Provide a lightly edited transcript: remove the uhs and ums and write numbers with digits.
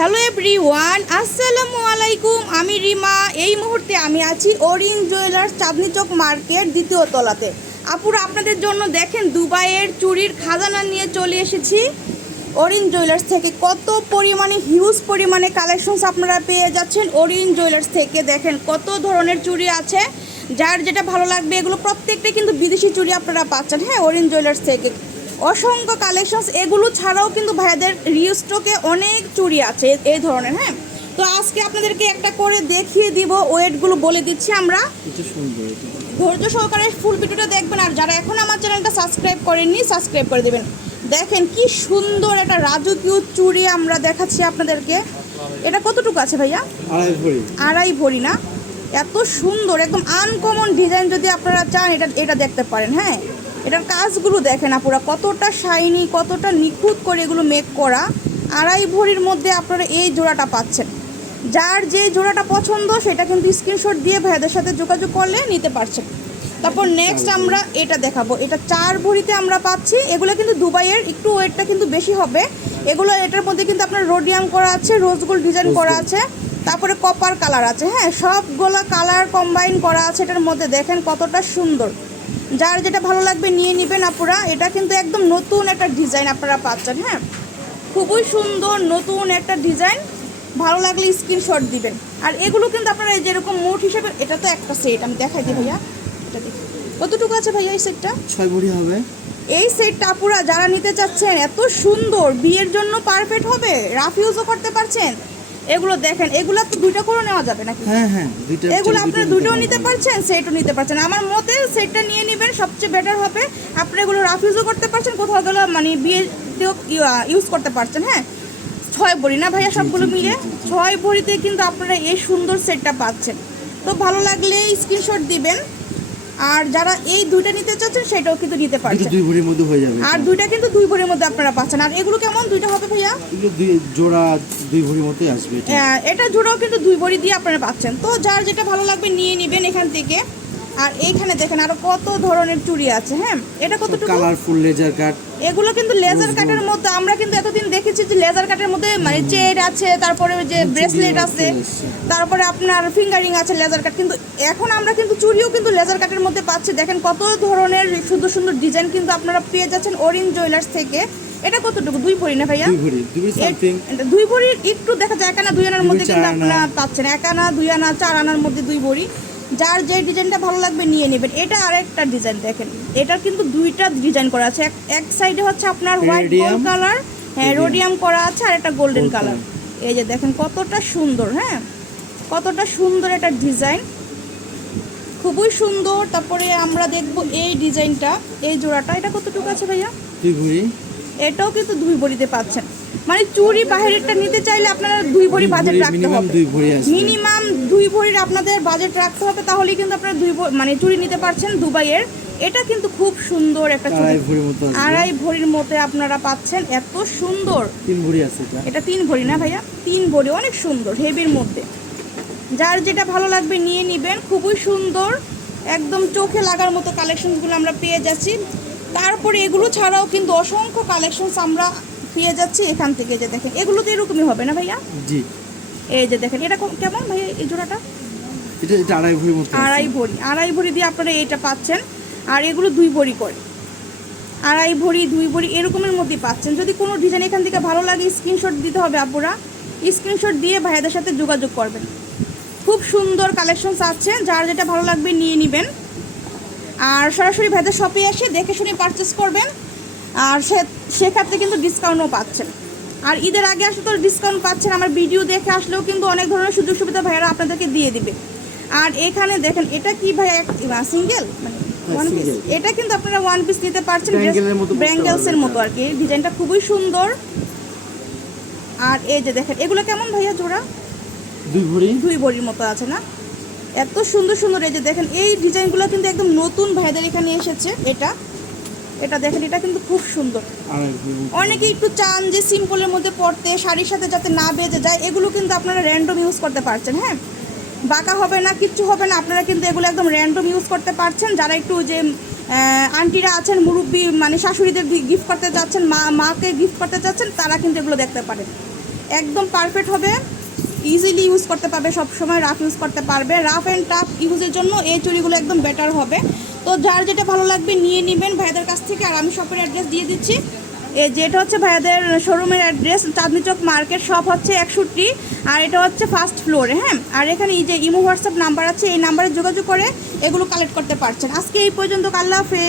Hello everyone, আসসালামু আলাইকুম। আমি রিমা। এই মুহূর্তে আমি আছি ওরিয়েন্ট জুয়েলার্স, চাঁদনী চক মার্কেট, দ্বিতীয় তলাতে। আপুরা, আপনাদের জন্য দেখেন দুবাইয়ের চুরির খাজানা নিয়ে চলে এসেছি ওরিয়েন্ট জুয়েলার্স থেকে। কত পরিমাণে হিউজ পরিমাণে কালেকশনস আপনারা পেয়ে যাচ্ছেন ওরিয়েন্ট জুয়েলার্স থেকে। দেখেন কত ধরনের চুড়ি আছে, যার যেটা ভালো লাগবে। এগুলো প্রত্যেকটা কিন্তু বিদেশি চুড়ি আপনারা পাচ্ছেন, হ্যাঁ, ওরিয়েন্ট জুয়েলার্স থেকে। অসংখ্য কালেকশনস। এগুলো ছাড়াও কিন্তু ভাইয়াদের রিস্টকে অনেক চুড়ি আছে এই ধরনের, হ্যাঁ। তো আজকে আপনাদেরকে একটা করে দেখিয়ে দিব, ওয়েটগুলো বলে দিচ্ছি আমরা। ধৈর্য সহকারে ফুল ভিডিওটা দেখবেন, আর যারা এখন আমার চ্যানেলটা সাবস্ক্রাইব করেননি সাবস্ক্রাইব করে দেবেন। দেখেন কি সুন্দর একটা রাজকীয় চুড়ি আমরা দেখাচ্ছি আপনাদেরকে। এটা কতটুকু আছে ভাইয়া? আড়াই ভরি না? এত সুন্দর, একদম আনকমন ডিজাইন। যদি আপনারা চান এটা দেখতে পারেন, হ্যাঁ। এটার কাজগুলো দেখেন আপুরা, কতটা শাইনি, কতটা নিখুঁত করে এগুলো মেক করা। আড়াই ভরির মধ্যে আপনারা এই জোড়াটা পাচ্ছেন। যার যে জোড়াটা পছন্দ সেটা কিন্তু স্ক্রিনশট দিয়ে ভাইয়াদের সাথে যোগাযোগ করলে নিতে পারছেন। তারপর নেক্সট আমরা এটা দেখাবো। এটা 4 ভরিতে আমরা পাচ্ছি। এগুলো কিন্তু দুবাইয়ের, একটু ওয়েটটা কিন্তু বেশি হবে। এগুলো এটার মধ্যে কিন্তু আপনার রোডিয়াম করা আছে, রোজ গোল্ড ডিজাইন করা আছে, তারপরে কপার কালার আছে, হ্যাঁ, সবগুলো কালার কম্বাইন করা আছে এটার মধ্যে। দেখেন কতটা সুন্দর। যার যেটা ভালো লাগবে নিয়ে নেবেন আপুরা। এটা কিন্তু একদম নতুন একটা ডিজাইন আপনারা পাচ্ছেন, হ্যাঁ, খুবই সুন্দর নতুন একটা ডিজাইন। ভালো লাগলে স্ক্রিনশট দিবেন। আর এগুলো কিন্তু আপনারা যেরকম মোট হিসেবে, এটা তো একটা সেট আমি দেখাই দিই ভাইয়া। এটা দেখি কতটুকু আছে ভাইয়া এই সেটটা? 6 ভরি হবে। এই সেটটা আপুরা যারা নিতে চাচ্ছেন, এত সুন্দর, বিয়ের জন্য পারফেক্ট হবে, রাফ ইউজও করতে পারছেন। এগুলো দেখেন, এগুলো তো দুইটা করে নেওয়া যাবে নাকি? হ্যাঁ হ্যাঁ, দুইটা। এগুলো আপনারা দুটোও নিতে পারছেন, সেটও নিতে পারছেন। আমার মতে সেটটা নিয়ে নেবেন, সবচেয়ে বেটার হবে। আপনারা এগুলো রাফ ইউজও করতে পারছেন, কোথাও গেলে মানে বিয়েতেও ইউজ করতে পারছেন, হ্যাঁ। 6 ভরি না ভাইয়া সবগুলো মিলে? 6 ভরিতে কিন্তু আপনারা এই সুন্দর সেটটা পাচ্ছেন। তো ভালো লাগলে স্ক্রিনশট দিবেন। আর যারা এই দুইটা নিতে চাচ্ছেন সেটাও কিন্তু নিতে পারছেন। 2 ভরির মধ্যে হয়ে যাবে। আর দুইটা কিন্তু 2 ভরির মধ্যে আপনারা পাচ্ছেন। আর এগুলো কেমন দুইটা হবে ভাইয়া? এগুলো জোড়া 2 ভরির মধ্যেই আসবে। এটা জোড়াও কিন্তু 2 ভরি দিয়ে আপনারা পাচ্ছেন। তো যার যেটা ভালো লাগবে নিয়ে নেবেন এখান থেকে। আর এইখানে দেখেন আরো কত ধরনের চুড়ি আছে, হ্যাঁ। এটা কতটুকু? Colourful laser cut. এগুলো কিন্তু লেজার কাটের মধ্যে। আমরা কিন্তু এতদিন দেখেছি যে লেজার কাটের মধ্যে মানে চেন আছে, তারপরে যে ব্রেসলেট আছে, তারপরে আপনার ফিঙ্গারিং আছে লেজার কাট। কিন্তু এখন আমরা কিন্তু চুড়িও কিন্তু লেজার কাটের মধ্যে পাচ্ছি। দেখেন কত ধরনের সুন্দর সুন্দর ডিজাইন কিন্তু আপনারা পেয়ে যাচ্ছেন ওরিয়েন্ট জুয়েলার্স থেকে। এটা কতটুকু? 2 ভরি না ভাইয়া? 2 ভরি, 2 সামথিং। 2 ভরি একটু দেখা যায়, 1 আনা 2 আনার মধ্যে কিন্তু আপনারা পাচ্ছেন। 1 আনা 2 আনা 4 আনার মধ্যে 2 ভরি। যার যে ডিজাইনটা ভালো লাগবে নিয়ে নেবেন। এটা আরেকটা ডিজাইন দেখেন, এটা কিন্তু দুইটা ডিজাইন করা আছে। এক সাইডে হচ্ছে আপনার হোয়াইট গোল্ড কালার, হ্যাঁ, রোডিয়াম করা আছে, আর একটা গোল্ডেন কালার। এই যে দেখেন কতটা সুন্দর, হ্যাঁ, কতটা সুন্দর একটা ডিজাইন, খুবই সুন্দর। তারপরে আমরা দেখব এই ডিজাইনটা, এই জোড়াটা। এটা কতটুকু আছে ভাইয়া? 2 ভরি। এটাও কিন্তু 2 ভরিতে পাচ্ছেন। মানে চুড়ি বাহিরেরটা নিতে চাইলে আপনারা 2 ভরি বাজেট রাখতে হবে, মিনিমাম 2 ভরির আপনাদের বাজেট রাখতে হবে। তাহলেই কিন্তু আপনারা 2 মানে চুড়ি নিতে পারছেন দুবাইয়ের। এটা কিন্তু খুব সুন্দর একটা চুড়ি, আড়াই ভরির মধ্যে আপনারা পাচ্ছেন। এত সুন্দর। 3 ভরি আছে এটা 3 ভরি না ভাইয়া? 3 ভরি, অনেক সুন্দর, হেভির মধ্যে। যার যেটা ভালো লাগবে নিয়ে নেবেন। খুবই সুন্দর, একদম চোখে লাগার মতো কালেকশনগুলো আমরা পেয়ে যাচ্ছি। তারপরে এগুলো ছাড়াও কিন্তু অসংখ্য কালেকশনস আমরা পেয়ে যাচ্ছি এখান থেকে। যে দেখেন এগুলো তো এরকমই হবে না ভাইয়া? জি। এই যে দেখেন এটা কেমন ভাইয়া এই জোড়াটা? এটা আড়াই ভরির মধ্যে। আড়াই ভরি দিয়ে আপনারা এটা পাচ্ছেন। আর এগুলো 2 ভরি করে, আড়াই ভরি 2 ভরি এরকমের মধ্যে পাচ্ছেন। যদি কোনো ডিজাইন এখান থেকে ভালো লাগে স্ক্রিনশট দিতে হবে আপুরা। স্ক্রিনশট দিয়ে ভাইয়াদের সাথে যোগাযোগ করবেন। খুব সুন্দর কালেকশনস আছে, যার যেটা ভালো লাগবে নিয়ে নেবেন। আর সরাসরি ভাইদের শপে এসে দেখে শুনে পারচেস করবেন। আর সেক্ষেত্রে কিন্তু ডিসকাউন্টও পাচ্ছেন। আর ঈদের আগে আসলে তো ডিসকাউন্ট পাচ্ছেন। আমার ভিডিও দেখে আসলেও কিন্তু অনেক ধরনের সুযোগ সুবিধা ভাইয়ারা আপনাদেরকে দিয়ে দিবে। আর এখানে দেখেন এটা কি ভাইয়া? সিঙ্গেল মানে ওয়ান পিস। এটা কিন্তু আপনারা 1 পিস নিতে পারছেন, ব্যাঙ্গেলসের মতো আর কি। ডিজাইনটা খুবই সুন্দর। আর এই যে দেখেন এগুলো কেমন ভাইয়া জোড়া? 2 ভরি। 2 ভরির মতো আছে না? এত সুন্দর সুন্দর। এই যে দেখেন এই ডিজাইনগুলো কিন্তু একদম নতুন ভাইদের এখানে এসেছে। এটা দেখেন, এটা কিন্তু খুব সুন্দর। অনেকে একটু চান যে সিম্পলের মধ্যে পড়তে, শাড়ির সাথে যাতে না বেজে যায়। এগুলো কিন্তু আপনারা র্যান্ডম ইউজ করতে পারছেন, হ্যাঁ, বাঁকা হবে না, কিচ্ছু হবে না। আপনারা কিন্তু এগুলো একদম র্যান্ডম ইউজ করতে পারছেন। যারা একটু যে আন্টিরা আছেন, মুরব্বী মানে শাশুড়িদের গিফট করতে চাচ্ছেন, মাকে গিফট করতে চাচ্ছেন, তারা কিন্তু এগুলো দেখতে পারেন। একদম পারফেক্ট হবে, ইজিলি ইউজ করতে পারবে, সব সময় রাফ ইউজ করতে পারবে। রাফ অ্যান্ড টাফ ইউজের জন্য এই চুড়িগুলো একদম বেটার হবে। তো যার যেটা ভালো লাগবে নিয়ে নেবেন ভাইয়াদের কাছ থেকে। আর আমি শপের অ্যাড্রেস দিয়ে দিচ্ছি, যেটা হচ্ছে ভাইয়াদের শোরুমের address, Chandni Chowk market, shop হচ্ছে 61, আর এটা হচ্ছে ফার্স্ট ফ্লোরে। হ্যাঁ, আর এখানে এই যে ইমো হোয়াটসঅ্যাপ নাম্বার আছে, এই নাম্বারে যোগাযোগ করে এগুলো কালেক্ট করতে পারছেন। আজকে এই পর্যন্ত, আল্লাহ হাফেজ।